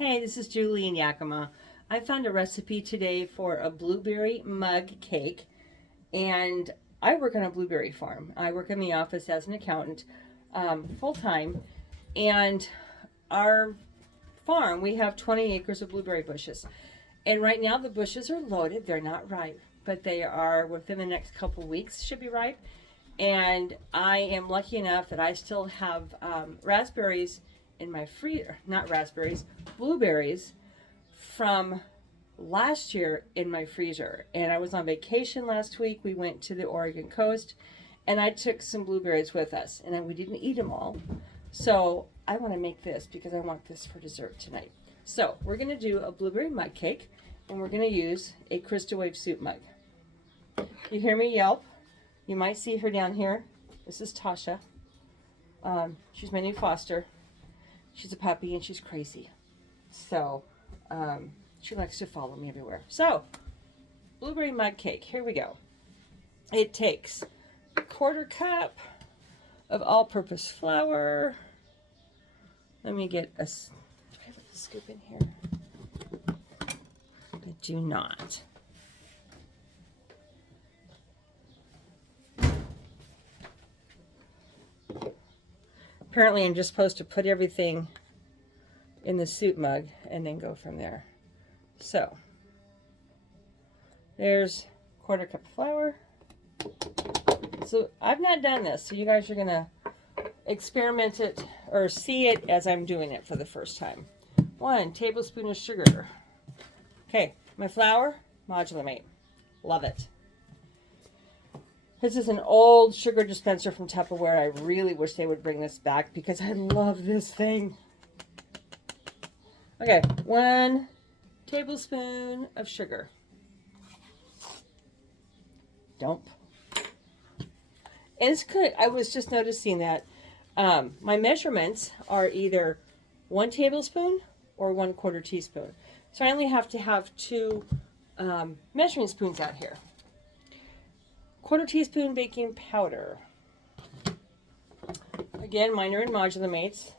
Hey, this is Julie in Yakima. I found a recipe today for a blueberry mug cake, and I work on a blueberry farm. I work in the office as an accountant full time, and our farm, we have 20 acres of blueberry bushes. And right now the bushes are loaded. They're not ripe, but they are within the next couple weeks, should be ripe. And I am lucky enough that I still have raspberries in my freezer, not raspberries, blueberries from last year in my freezer. And I was on vacation last week. We went to the Oregon coast and I took some blueberries with us, and then we didn't eat them all. So I want to make this because I want this for dessert tonight. So we're going to do a blueberry mug cake, and we're going to use a Crystal Wave soup mug. You hear me yelp? You might see her down here. This is Tasha. She's my new foster. She's a puppy and she's crazy. So she likes to follow me everywhere. So blueberry mug cake. Here we go. It takes a 1/4 cup of all-purpose flour. Let me get a... Do I have a scoop in here? I do not. Apparently I'm just supposed to put everything in the soup mug and then go from there. So there's 1/4 cup of flour. So I've not done this, so you guys are gonna experiment it or see it as I'm doing it for the first time. 1 tablespoon of sugar. Okay, my flour, Modulamate. Love it. This is an old sugar dispenser from Tupperware. I really wish they would bring this back because I love this thing. Okay, 1 tablespoon of sugar. Dump. And it's good. I was just noticing that my measurements are either 1 tablespoon or 1/4 teaspoon. So I only have to have 2 measuring spoons out here. 1/4 teaspoon baking powder. Again, mine are in Modulamates.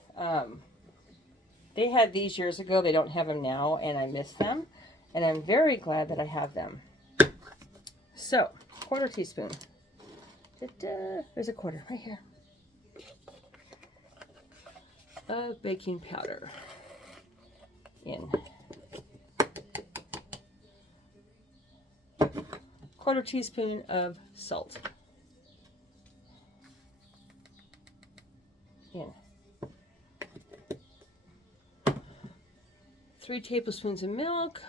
They had these years ago. They don't have them now, and I miss them. And I'm very glad that I have them. So, 1/4 teaspoon. There's a 1/4 right here. Of baking powder. In. 1/4 teaspoon of salt. In. 3 tablespoons of milk.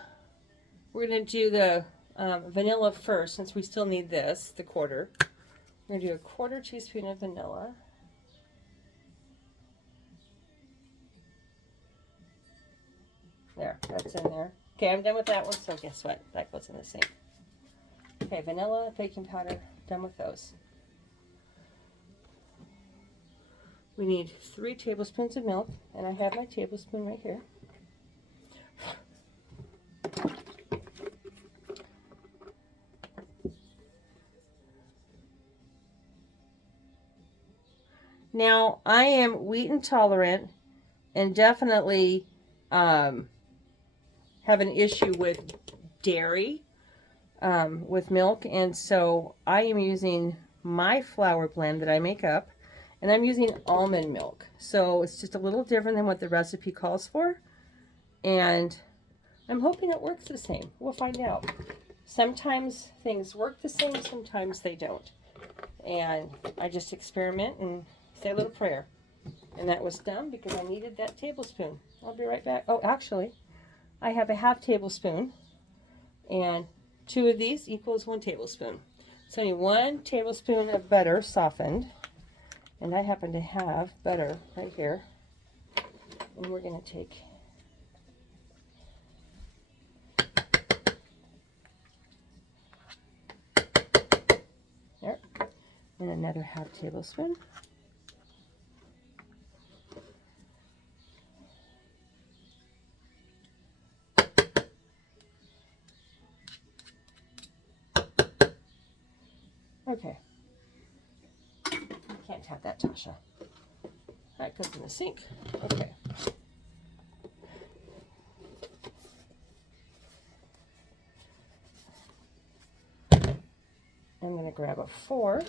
We're going to do the vanilla first, since we still need this, the 1/4. We're going to do a 1/4 teaspoon of vanilla. There, that's in there. Okay, I'm done with that one, so guess what? That goes in the sink. Okay, vanilla, baking powder, done with those. We need 3 tablespoons of milk, and I have my tablespoon right here. Now, I am wheat intolerant and definitely have an issue with dairy with milk, and so I am using my flour blend that I make up, and I'm using almond milk. So it's just a little different than what the recipe calls for, and I'm hoping it works the same. We'll find out. Sometimes things work the same, sometimes they don't. And I just experiment and say a little prayer. And that was done because I needed that tablespoon. I'll be right back. Oh, actually, I have a 1/2 tablespoon, and 2 of these equals 1 tablespoon. So I need 1 tablespoon of butter softened, and I happen to have butter right here. And we're going to take there, and another 1/2 tablespoon. Okay. Can't have that, Tasha. That goes in the sink. Okay. to grab a fork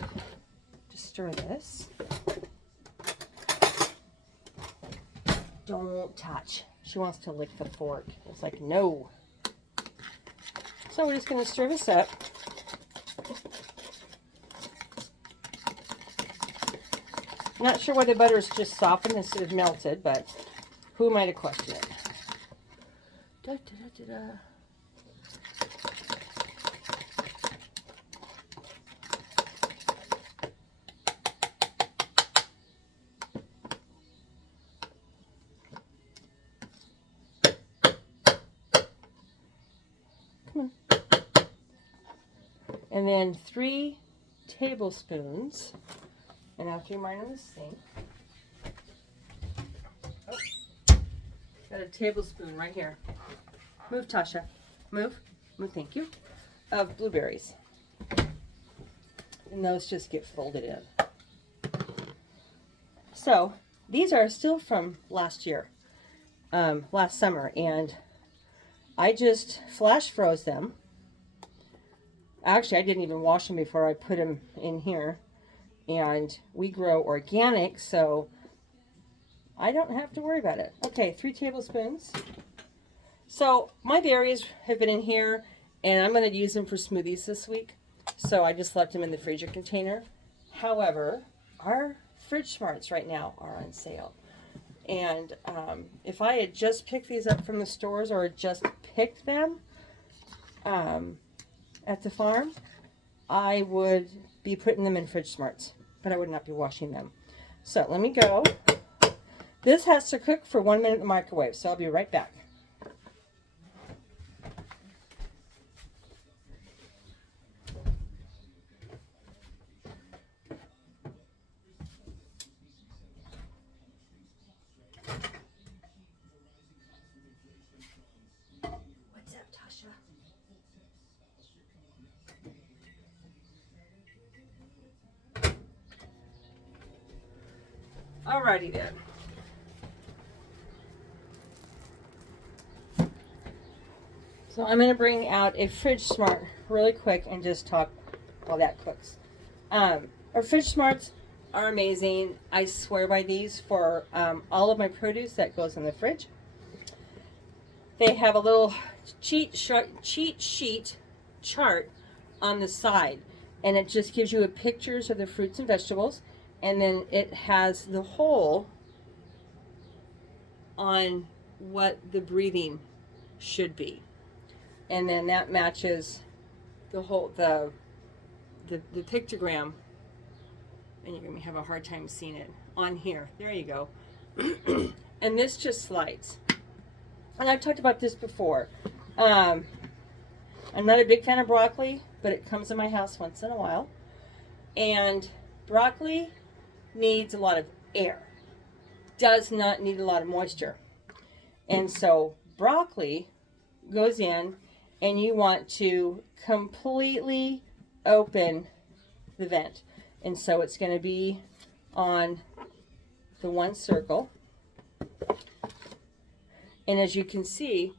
to stir this. Don't touch. She wants to lick the fork. It's like, no. So we're just going to stir this up. Not sure why the butter is just softened instead of melted, but who am I to question it? Da, da, da, da, da. Come on. And then 3 tablespoons. And I'll throw mine in the sink. Oh, got a tablespoon right here. Move, Tasha. Move. Move, thank you. Of blueberries. And those just get folded in. So, these are still from last year. Last summer. And I just flash froze them. Actually, I didn't even wash them before I put them in here. And we grow organic, so I don't have to worry about it. Okay, 3 tablespoons. So my berries have been in here, and I'm going to use them for smoothies this week. So I just left them in the freezer container. However, our Fridge Smarts right now are on sale. And if I had just picked these up from the stores or just picked them at the farm, I would be putting them in Fridge Smarts, but I would not be washing them. So let me go. This has to cook for 1 minute in the microwave, so I'll be right back. What's up, Tasha? Alrighty then. So I'm going to bring out a Fridge Smart really quick and just talk while that cooks. Our Fridge Smarts are amazing. I swear by these for all of my produce that goes in the fridge. They have a little cheat sheet chart on the side, and it just gives you pictures of the fruits and vegetables, and then it has the whole on what the breathing should be, and then that matches the whole the pictogram, and you're gonna have a hard time seeing it on here. There you go. And this just slides. And I've talked about this before. I'm not a big fan of broccoli, but it comes in my house once in a while. And broccoli needs a lot of air. Does not need a lot of moisture. And so broccoli goes in, and you want to completely open the vent. And so it's going to be on the one circle. And as you can see,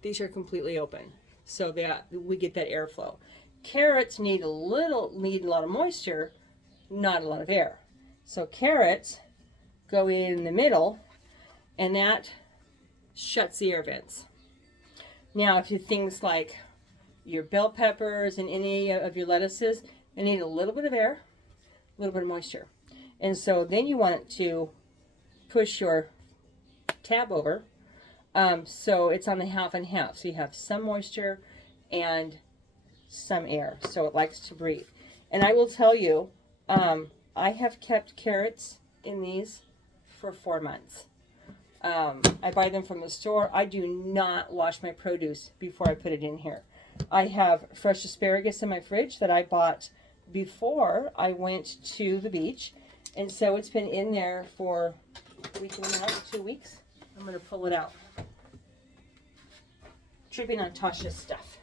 these are completely open, so that we get that airflow. Carrots need a lot of moisture, not a lot of air. So carrots go in the middle, and that shuts the air vents. Now, if you things like your bell peppers and any of your lettuces, they need a little bit of air, a little bit of moisture. And so then you want it to push your tab over, so it's on the half and half. So you have some moisture and some air, so it likes to breathe. And I will tell you, I have kept carrots in these for 4 months. I buy them from the store. I do not wash my produce before I put it in here. I have fresh asparagus in my fridge that I bought before I went to the beach. And so it's been in there for a week and a half, 2 weeks. I'm going to pull it out. Tripping on Tasha's stuff.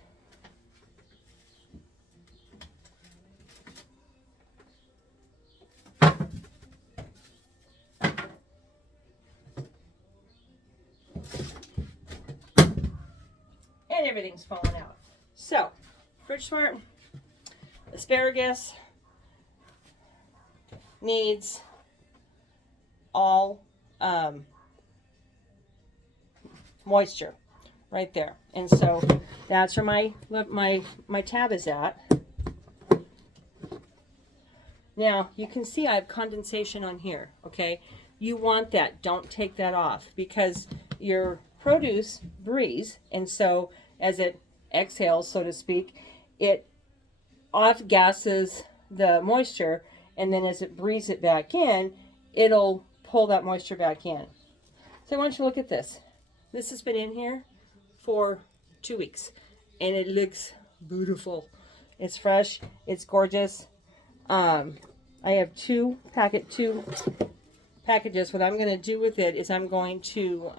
And everything's falling out. So, Fridge Smart, Asparagus needs all moisture right there. And so that's where my tab is at. Now you can see I have condensation on here, okay? You want that, don't take that off, because your produce breathes, and so as it exhales, so to speak, it off gases the moisture, and then as it breathes it back in, it'll pull that moisture back in. So I want you to look at this. This has been in here for 2 weeks, and it looks beautiful. It's fresh, it's gorgeous. I have two packages. What I'm going to do with it is I'm going to,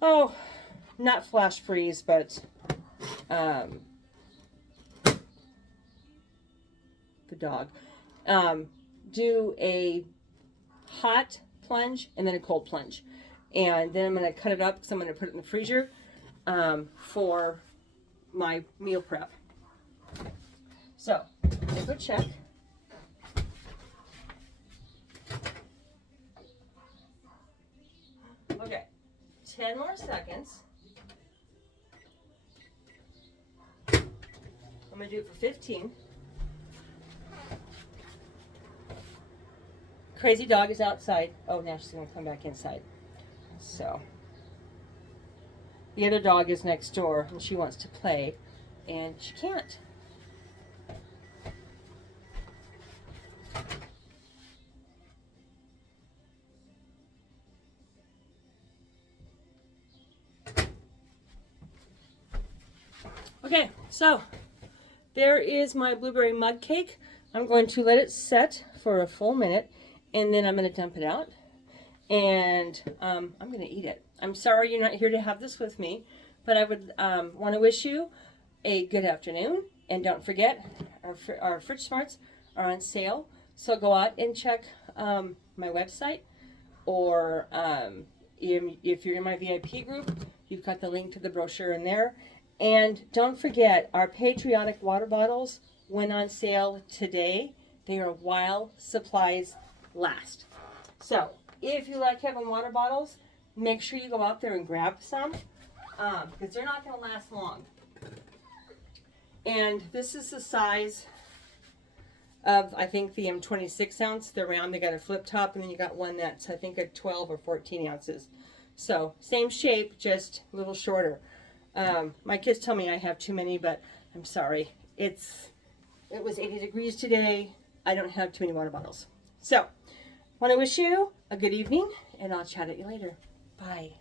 not flash freeze, but the dog, do a hot plunge and then a cold plunge. And then I'm going to cut it up because I'm going to put it in the freezer for my meal prep. So, a good check. Okay, 10 more seconds. I'm going to do it for 15. Crazy dog is outside. Oh, now she's going to come back inside. So, the other dog is next door and she wants to play and she can't. Okay, so there is my blueberry mug cake. I'm going to let it set for a full minute, and then I'm going to dump it out, and I'm going to eat it. I'm sorry you're not here to have this with me, but I would want to wish you a good afternoon, and don't forget, our Fridge Smarts are on sale, so go out and check my website, or if you're in my VIP group, you've got the link to the brochure in there. And don't forget, our patriotic water bottles went on sale today. They are while supplies last. So, if you like having water bottles, make sure you go out there and grab some, because they're not going to last long. And this is the size of, I think, the 26 ounce. They're round, they got a flip top, and then you got one that's, I think, a 12 or 14 ounces. So, same shape, just a little shorter. My kids tell me I have too many, but I'm sorry. It was 80 degrees today. I don't have too many water bottles. So, want to wish you a good evening, and I'll chat at you later. Bye.